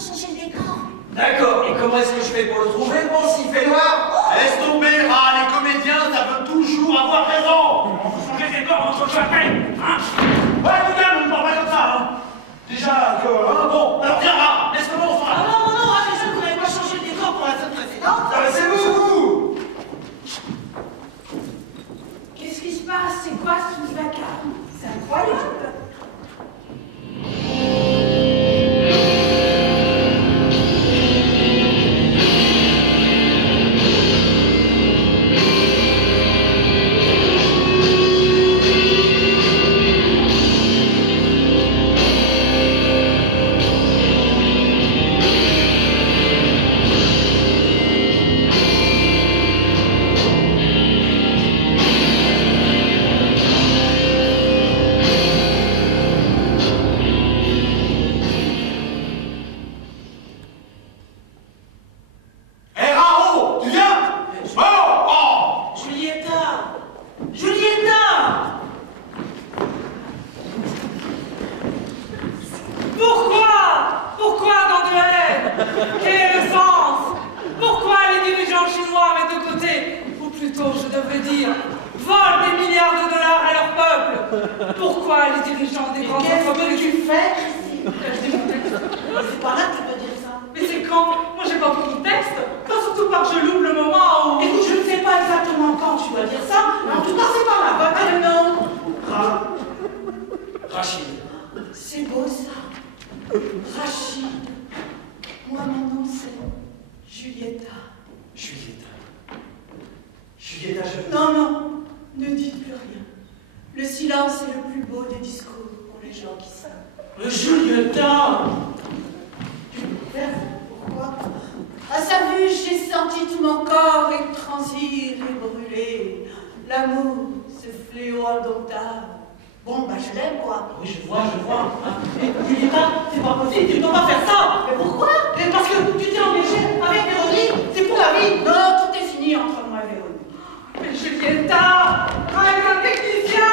Changer le décor. D'accord, et comment est-ce que je fais pour le trouver, bon, s'il fait noir? Laisse tomber, Rat, les comédiens, ça veut toujours avoir raison. On peut changer les corps, on se fait après, hein? Ouais, écoutez, on ne parle pas comme ça, hein. Déjà que... Hein, bon, alors viens, Rat, laisse comment on fera. Ah non, déjà que vous n'avez pas changé le décor pour la scène précédente. C'est vous! Qu'est-ce qui se passe? C'est quoi ce vacarme? C'est incroyable. Pourquoi les dirigeants des grandes entreprises... Qu'est-ce que tu fais, Christine? C'est pas là que tu peux dire ça. Mais c'est quand? Moi j'ai pas beaucoup de texte. Pas surtout pas que je loupe le moment où... Écoute, je ne sais pas exactement quand tu dois dire ça, mais en tout cas c'est pas là. Ah non. Rachid. C'est beau ça. Rachid. Moi mon nom c'est Julieta. Julieta, je... Non, ne dites plus rien. Le silence est le plus beau des discours pour les gens qui savent. Julieta! Pourquoi? À sa vue, j'ai senti tout mon corps étransir et brûler. L'amour, ce fléau indomptable. Bon, bah je l'aime, quoi. Oui, je vois. Hein. Mais Julieta, c'est pas possible, tu ne peux pas faire ça. Mais pourquoi? Mais parce que tu t'es engagée avec Véronique, c'est pour la vie. Non, tout est fini entre moi et Véronique. Mais Julieta, avec un technicien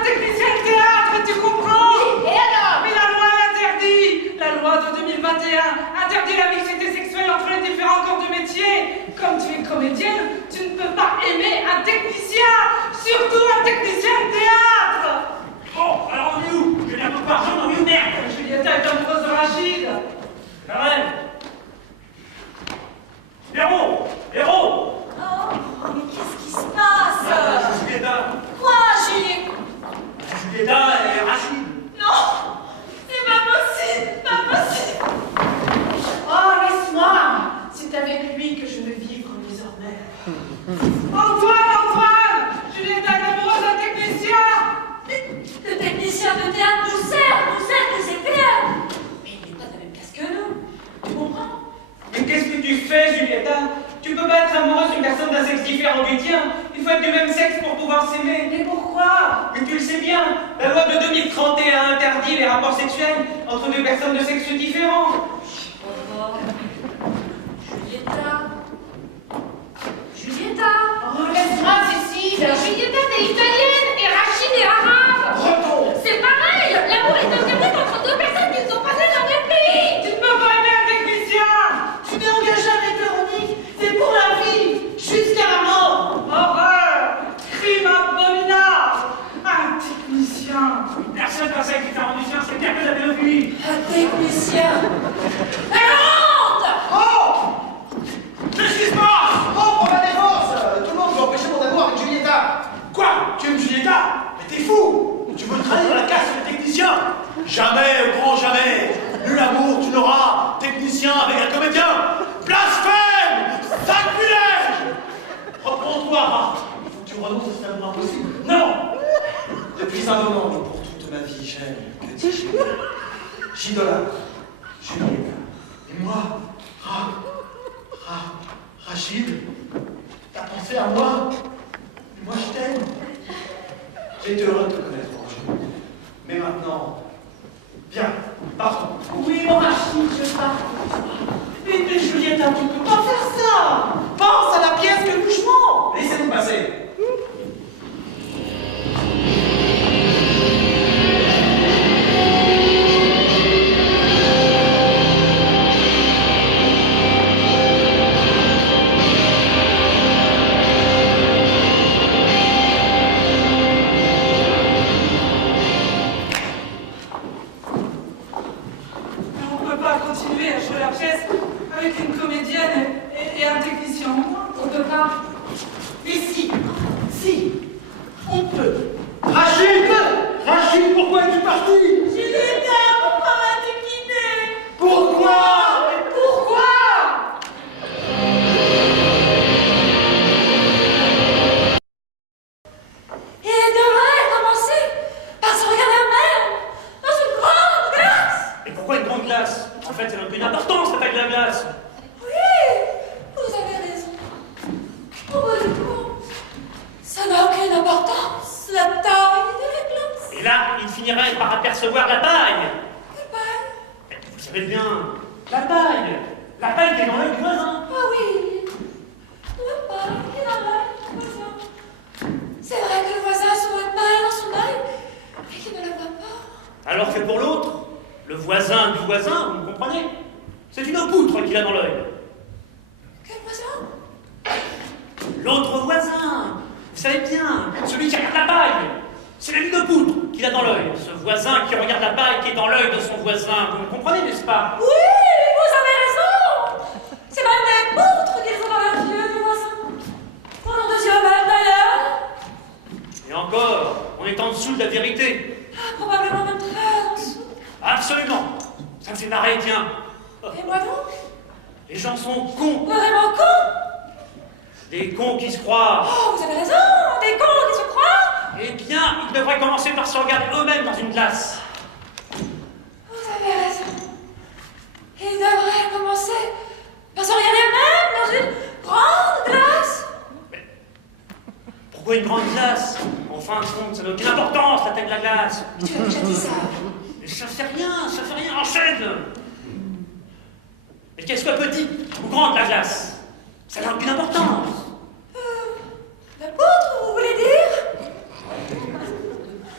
de théâtre, tu comprends? Et alors? Mais la loi l'interdit. La loi de 2021 interdit la mixité sexuelle entre les différents corps de métier. Comme tu es comédienne, tu ne peux pas aimer un technicien, surtout un technicien de théâtre. Bon, alors on est où? Je viens de par jaune, on est où, merde? Julieta est amoureuse de Rachid. La reine. Héros. Oh, mais qu'est-ce qui se passe? Julieta. Quoi, Juliette? Julieta et Rachid. Non, c'est pas possible. Oh, laisse-moi. C'est avec lui que je veux vivre désormais. Antoine, Julieta est amoureuse d'un technicien. Le technicien de théâtre nous sert de CPR. Mais il n'est pas de la même classe que nous. Tu comprends? Mais qu'est-ce que tu fais, Julieta? Tu peux pas être amoureuse d'une personne d'un sexe différent du tien. Il faut être du même sexe pour pouvoir s'aimer. Mais pourquoi? Mais tu le sais bien, la loi de 2031 interdit les rapports sexuels entre deux personnes de sexe différent. Julieta. Oh, laisse-moi, Cécile. Julieta est italienne et Rachid est arabe. Breton! C'est pareil, l'amour est interdit entre deux personnes qui ne sont pas nées dans le même pays. Tu ne peux pas aimer un technicien. Tu t'es engagé avec Véronique. C'est pour la vie, jusqu'à la mort. Horreur, crime abominable. Un technicien. Personne pensait qu'il t'a rendu sien, c'est bien que j'avais le lui. Un technicien. Qu'est-ce qui se passe? Oh, pour la défense! Tout le monde veut empêcher mon amour avec Julieta! Quoi? Tu aimes Julieta? Mais t'es fou! Tu veux trahir la caste des techniciens? Jamais, grand jamais! Nul amour tu n'auras, technicien avec un comédien! Blasphème! Sacrilège! Reprends-toi, Rat! Il faut que tu renonces à cet amour impossible. Non! Depuis un moment, mais pour toute ma vie, j'aime, que dis-je? J'idolâtre Julieta. Et moi, Rachid, t'as pensé à moi? Moi, je t'aime. J'ai été heureux de te connaître, Roger. Mais maintenant, viens, partons. Oui, mon Rachid, je pars. Mais Julieta, tu ne peux pas faire ça. Pense à la pièce de couchement. Laissez-nous passer. continuer à jouer la pièce avec une comédienne et un technicien au départ. Mais si, on peut. Rachid, pourquoi es-tu parti? Julieta, pourquoi m'as-tu quitté? Pourquoi? Mais pourquoi? Il devrait commencer par se regarder même dans une grande glace. Et pourquoi une grande glace? En fait, ça n'a aucune importance, la taille de la glace. Oui, vous avez raison. Au bout du compte, ça n'a aucune importance, la taille de la glace. Et là, il finirait par apercevoir la paille. Quelle paille? Vous savez bien, la paille. La paille qui est dans l'œil du voisin. Ah oui, la paille qui est dans l'œil du voisin. C'est vrai que le voisin se voit de paille dans son œil et qu'il ne la voit pas. Alors que pour l'autre, le voisin du voisin, vous me comprenez? C'est une poutre qu'il a dans l'œil. Quel voisin? L'autre voisin, vous savez bien, celui qui regarde la paille. C'est la lune de poutre qu'il a dans l'œil. Ce voisin qui regarde la paille qui est dans l'œil de son voisin. Vous me comprenez, n'est-ce pas? Oui, vous avez raison. C'est même des poutres qu'ils ont dans leurs yeux du voisin. Dans leurs deux yeux même d'ailleurs. Et encore, on est en dessous de la vérité. Ah, probablement même très en dessous. Absolument. Ça me fait marrer, tiens. Et moi donc? Les gens sont cons. Vraiment con? Des cons qui se croient. Oh, vous avez raison, des cons qui se croient. Eh bien, ils devraient commencer par se regarder eux-mêmes dans une glace. Vous avez raison. Ils devraient commencer par se regarder même dans une grande glace. Pourquoi une grande glace? En fin de compte, ça n'a aucune importance, la taille de la glace. Tu as déjà dit ça. Mais ça fait rien, enchaîne. Mais qu'elle soit petite ou grande, la glace, ça n'a aucune importance. La poutre, vous voulez dire?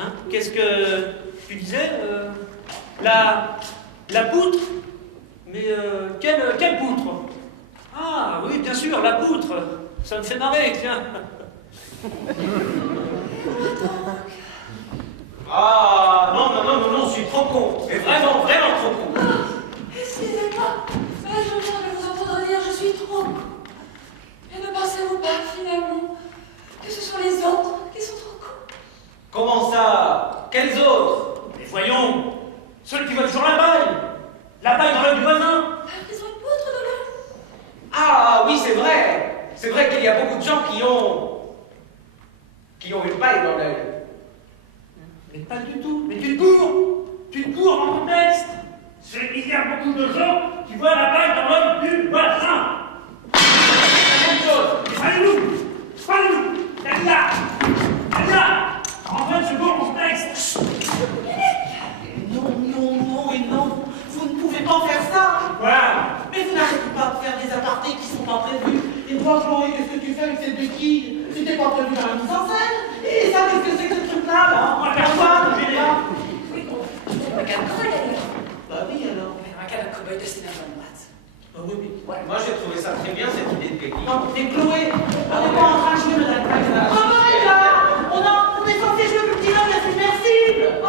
Hein? Qu'est-ce que tu disais? La poutre? Mais quelle poutre? Ah oui, bien sûr, la poutre. Ça me fait marrer, tiens. Ah, non, je suis trop con. Mais vraiment trop con. Excusez-moi, mais je viens de vous entendre dire je suis trop con. Et ne pensez-vous pas, finalement, que ce sont les autres qui sont trop cons? Comment ça? Quels autres? Mais voyons, ceux qui voient toujours la paille dans l'œil du voisin. Ils ont une poutre dans l'œil. Ah oui, c'est vrai. C'est vrai qu'il y a beaucoup de gens qui ont une paille dans l'œil. Mais pas du tout. Mais tu te bourres en contexte. Il y a beaucoup de gens qui voient la paille dans l'œil du voisin. C'est la même chose. Mais parlez-nous, Dalila, en fait, je bourre en contexte. Non, vous ne pouvez pas faire ça. Voilà. Mais vous n'arrêtez pas de faire des apartés qui sont pas prévus. Et toi, Chloé, qu'est-ce que tu fais avec cette béquille? C'était pas prévu dans la mise en scène. Et ça, qu'est-ce que c'est que ce truc-là, là? Regarde-moi, Julia. Oui, bon, je vais regarder un cow-boy d'ailleurs. Bah oui, alors. Regarde un cow-boy de cinéma de droite. Bah oui. Moi, j'ai trouvé ça très bien, cette idée de béquille. Non, mais Chloé, on n'est pas en train de jouer de la claque, là. Oh non, les gars, on est censé jouer le petit homme la submersible.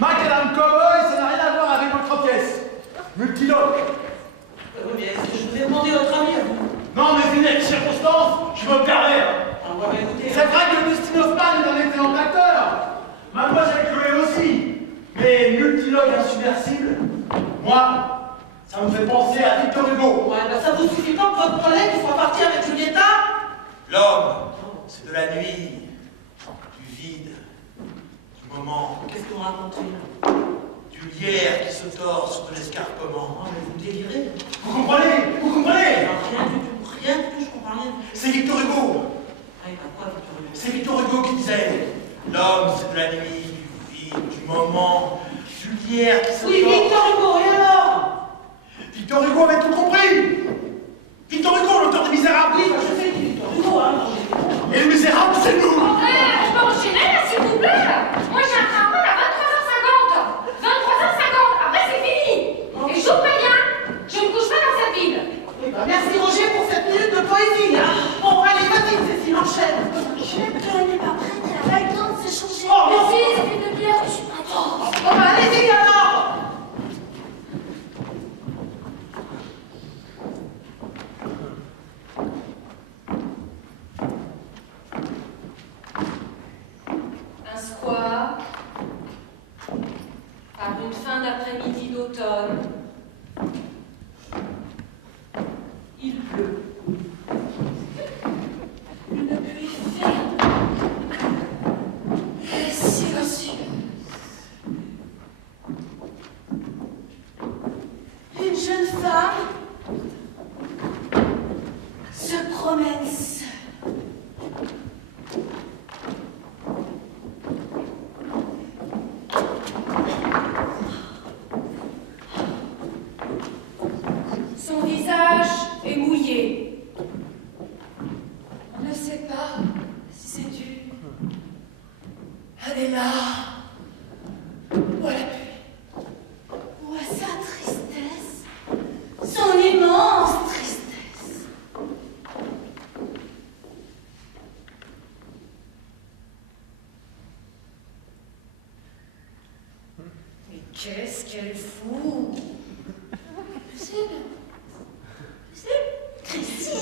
Macadam Cowboy, ça n'a rien à voir avec votre pièce. Multiloque. Oui, mais je vous ai demandé votre avis, à vous. Non, mais vu les circonstances, je me permets. Ah, ouais, bah, écoutez. C'est vrai que Dustin Hoffman est un excellent acteur. Mademoiselle Chloé aussi. Mais multilogue insubmersible, moi, ça me fait penser à Victor Hugo. Ouais, bah ça vous suffit pas que votre collègue soit parti avec Julieta? L'homme, c'est de la nuit, du vide, du moment, Qu'est-ce que vous racontez, là? du lierre qui se tord sur de l'escarpement. Oh, mais vous délirez. Vous comprenez? Vous comprenez? Rien du tout, je comprends rien. C'est Victor Hugo. Ah, il va quoi, Victor Hugo? C'est Victor Hugo qui disait l'homme, c'est de la nuit, du vide, du moment, du lierre qui se Oui, tord. Victor Hugo, et alors? Victor Hugo avait tout compris. Victor Hugo, l'auteur des Misérables. Oui, bah, je sais que c'est Victor Hugo, hein. Et les Misérables, c'est nous. On peut enchaîner là, s'il vous plaît? Moi j'ai un train à 23h50. 23h50, après c'est fini. Et je vous préviens, je ne couche pas dans cette ville. Oui, bah, merci Roger pour cette minute de poésie, hein. Bon, allez, vas-y, Cécile, enchaîne. Elle n'est pas prête, elle a pas eu le temps de s'échanger. Oh, Mais non. si, ça fait 2 heures que je suis prête. Bon, bah, allez-y, alors. automne. Il pleut. Une pluie ferme et silencieuse. Une jeune femme se promène seule. Son visage est mouillé. On ne sait pas si c'est dû à des larmes ou à la pluie. Ou à sa tristesse, son immense tristesse. Mais qu'est-ce qu'elle fout? Christine, Christine! Christine!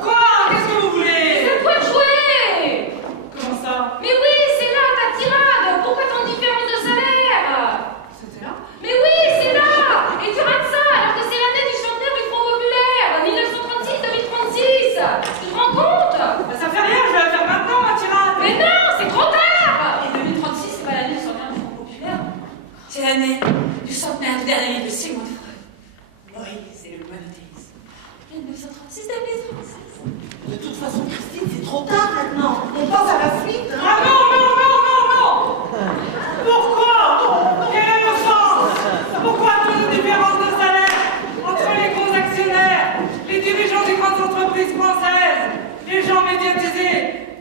Quoi? Qu'est-ce que vous voulez? C'est quoi de jouer? Comment ça? Mais oui, c'est là ta tirade. Pourquoi tant de différence de salaire? C'était là? Mais oui, c'est là. Et tu rates ça alors que c'est l'année du chanteur du Front Populaire, 1936-2036. Tu te rends compte? Bah, ça fait rien, je vais la faire maintenant, ma tirade! Mais non, c'est trop tard. Et 2036, c'est pas l'année du centenaire du Front Populaire. C'est l'année du centenaire du dernier livre de Sigmund Freud. Oui, c'est le monothéisme. 1936, 2036. De toute façon, Christine, c'est trop tard maintenant. On passe à la suite. Ah non, non, non, non, non! Pourquoi? Quel est le sens? Pourquoi tant de différences de salaire entre les gros actionnaires, les dirigeants des grandes entreprises françaises, les gens médiatisés,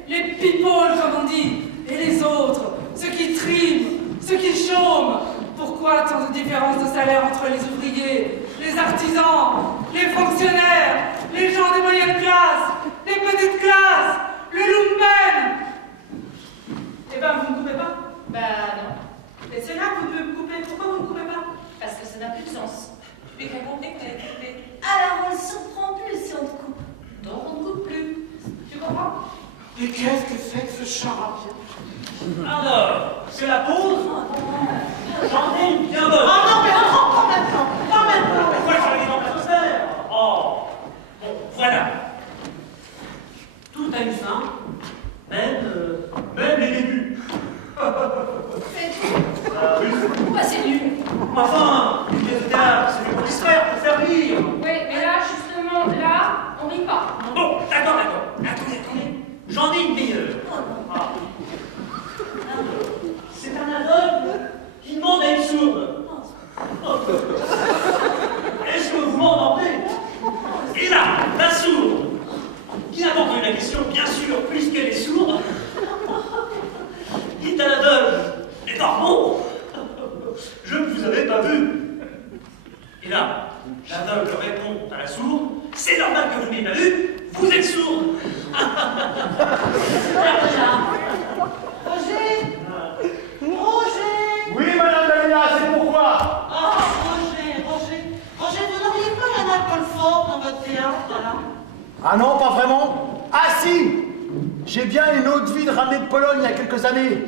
les people comme on dit, et les autres, ceux qui triment, ceux qui chôment? Pourquoi tant de différences de salaire entre les ouvriers, les artisans, les fonctionnaires, les gens des moyennes classes, des petites classes, le lumpen? Eh ben, vous ne coupez pas? Bah non. Et c'est là que vous pouvez me couper. Pourquoi vous ne coupez pas? Parce que ça n'a plus de sens. J'ai qu'à compter que t'avais coupé. Alors on ne surprend plus si on te coupe. Donc on ne coupe plus. Tu comprends? Mais qu'est-ce que c'est que ce charabia? Alors, c'est la pause. J'en ai une bien bonne. Ah non, mais attends, pas maintenant. Pas maintenant. Pourquoi je suis dans l'atmosphère? Oh, bon, voilà. Tout a une fin, même les débuts. Ah, oui. Pourquoi c'est nul? Enfin, une pièce de théâtre, c'est fait pour distraire, pour faire rire. Oui, mais là, justement, là, on rit pas. Bon, d'accord. Attendez. J'en ai une meilleure. Ah. C'est un aveugle qui demande à une sourde. Est-ce que vous m'entendez? Et là, la sourde, qui n'a pas entendu la question, bien sûr, puisqu'elle est sourde, dit à l'aveugle: mais pardon, je ne vous avais pas vu. Et là, l'aveugle répond à la sourde: c'est normal que vous ne m'ayez pas vu, vous êtes sourde. Roger! Roger! Oui, madame Dalila, c'est pourquoi? Ah, Roger, vous n'auriez pas un alcool fort dans votre théâtre, là? Ah non, pas vraiment. Ah si! J'ai bien une eau de vie ramenée de Pologne il y a quelques années.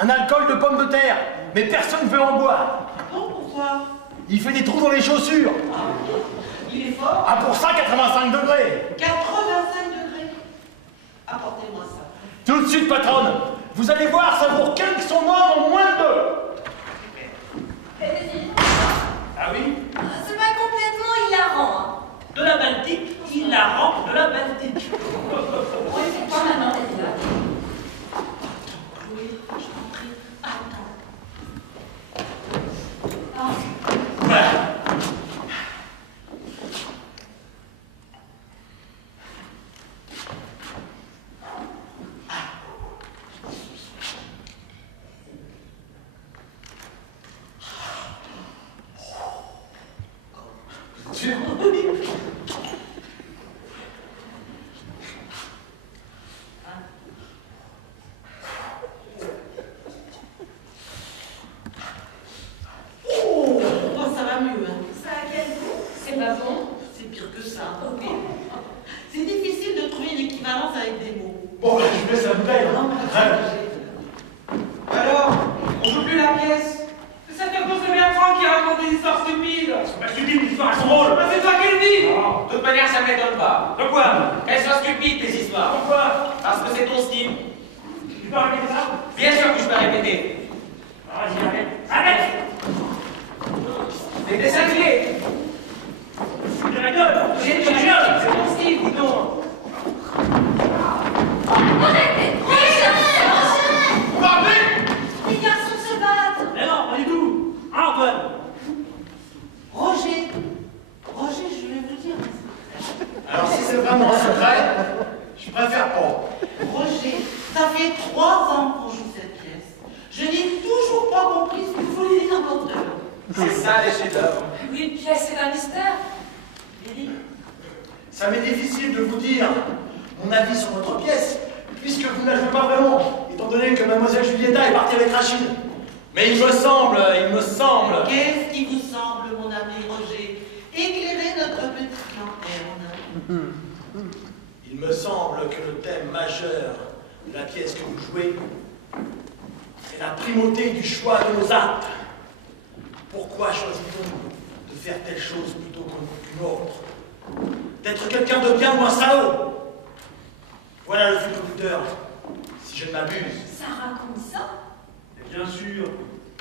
Un alcool de pommes de terre, mais personne ne veut en boire. Bon, pourquoi? Il fait des trous dans les chaussures. Il est fort? Ah, pour ça, 85 degrés. 85 degrés. Apportez-moi ça. Tout de suite, patronne. Vous allez voir, ça vous requinque son homme en moins de 2. Ah oui? C'est pas complètement hilarant, hein. De la Baltique, il la rend de la Baltique. Oui, c'est quoi maintenant, Dalila? Oui, je t'en prie. Attends. Voilà. Oh, ça va mieux, hein. Ça a quel goût? C'est pas bon? C'est pire que ça. C'est difficile de trouver une équivalence avec des mots. Bon, je vous laisse la bouteille. Non, mais Hein. vas répéter. Vas-y, arrête. Arrête! Mais t'es cinglé. De la gueule! J'ai de la gueule. C'est mon style, dis donc. Les garçons se battent. Mais non, pas du tout! Hein, Antoine? Roger, je vais vous dire. Alors si c'est vraiment un secret, je préfère pas. Roger, ça fait 3 ans qu'on joue cette pièce. Je n'ai toujours pas compris ce que vous voulez dire en auteur. C'est ça les chefs-d'œuvre. Oui, une pièce, c'est un mystère. Billy. Ça m'est difficile de vous dire mon avis sur votre pièce, puisque vous ne la jouez pas vraiment, étant donné que Mademoiselle Julieta est partie avec Rachid. Mais il me semble... Qu'est-ce qui vous semble, mon ami Roger? Éclairez notre petite lanterne. Il me semble que le thème majeur de la pièce que vous jouez, c'est la primauté du choix de nos actes. Pourquoi choisit-on de faire telle chose plutôt qu'une autre? D'être quelqu'un de bien ou un salaud? Voilà le fil conducteur, si je ne m'abuse. Ça raconte ça? Mais bien sûr,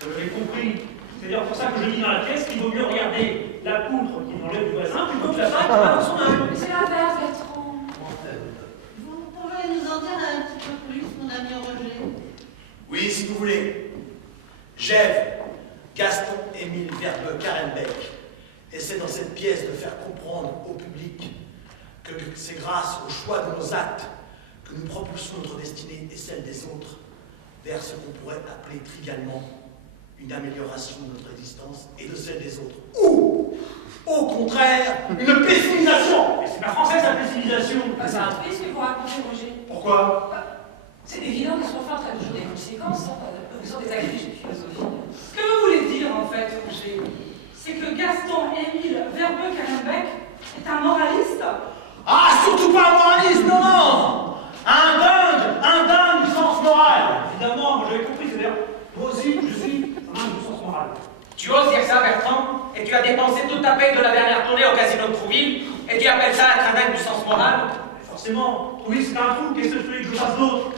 je l'ai compris. C'est d'ailleurs pour ça que je dis dans la pièce qu'il vaut mieux regarder la poutre qui est dans l'œil du voisin plutôt que la paille qui va dans son œil. Mais c'est l'inverse, Bertrand. Vous pouvez nous en dire un petit peu plus, mon ami Roger? Oui, si vous voulez. Gève, Gaston-Émile Verbeux Carenbeck essaie dans cette pièce de faire comprendre au public que c'est grâce au choix de nos actes que nous propulsons notre destinée et celle des autres vers ce qu'on pourrait appeler trivialement une amélioration de notre existence et de celle des autres. Ou, au contraire, une pessimisation. Mais c'est pas français sa pessimisation. C'est un peu ce que vous racontez, Roger. Pourquoi? C'est évident qu'ils sont faits en train de jouer des conséquences, ils ont des agrégés de philosophie. Ce que vous voulez dire, en fait, Roger, c'est que Gaston-Émile Verbeux Carenbeck est un moraliste? Ah, surtout pas un moraliste, non, non. Un dingue du sens moral. Évidemment, moi j'avais compris, c'est d'ailleurs, moi aussi, je suis un homme du sens moral. Tu oses dire ça, Bertrand? Et tu as dépensé toute ta paie de la dernière tournée au casino de Trouville? Et tu appelles ça être un dingue du sens moral? Mais forcément, oui, c'est un trou, qu'est-ce que tu veux que je fasse d'autre?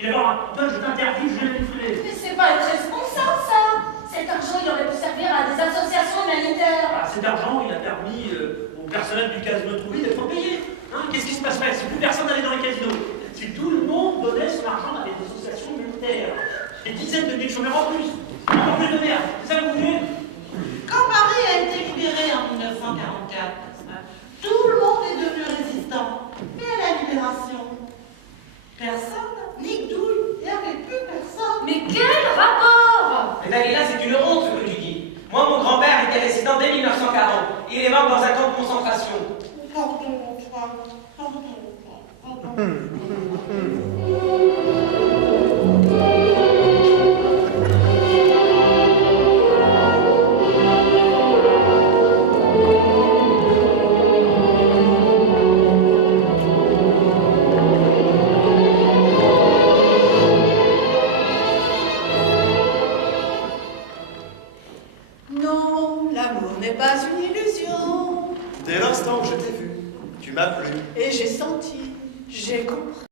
Et alors, Antoine, je t'interdis, je viens d'effler. Mais c'est pas être responsable, ça. Cet argent, il aurait pu servir à des associations humanitaires. Ah, cet argent, il a permis au personnel du casino de Trouville d'être payé. Hein, qu'est-ce qui se passerait si plus personne n'allait dans les casinos? Si tout le monde donnait son argent à des associations humanitaires? Des dizaines de milliers de chômeurs en plus. Encore plus de merde. C'est ça que vous voulez? Quand Paris a été libéré en 1944, tout le monde est devenu résistant. Mais à la libération, personne, ni douille, il n'y avait plus personne. Mais quel rapport? Mais Dalila, c'est une honte ce que tu dis. Moi, mon grand-père était résident dès 1940. Il est mort dans un camp de concentration. Pardon, Antoine, pardon. Non, l'amour n'est pas une illusion. Dès l'instant où je t'ai vu, tu m'as plu. Et j'ai senti, j'ai compris.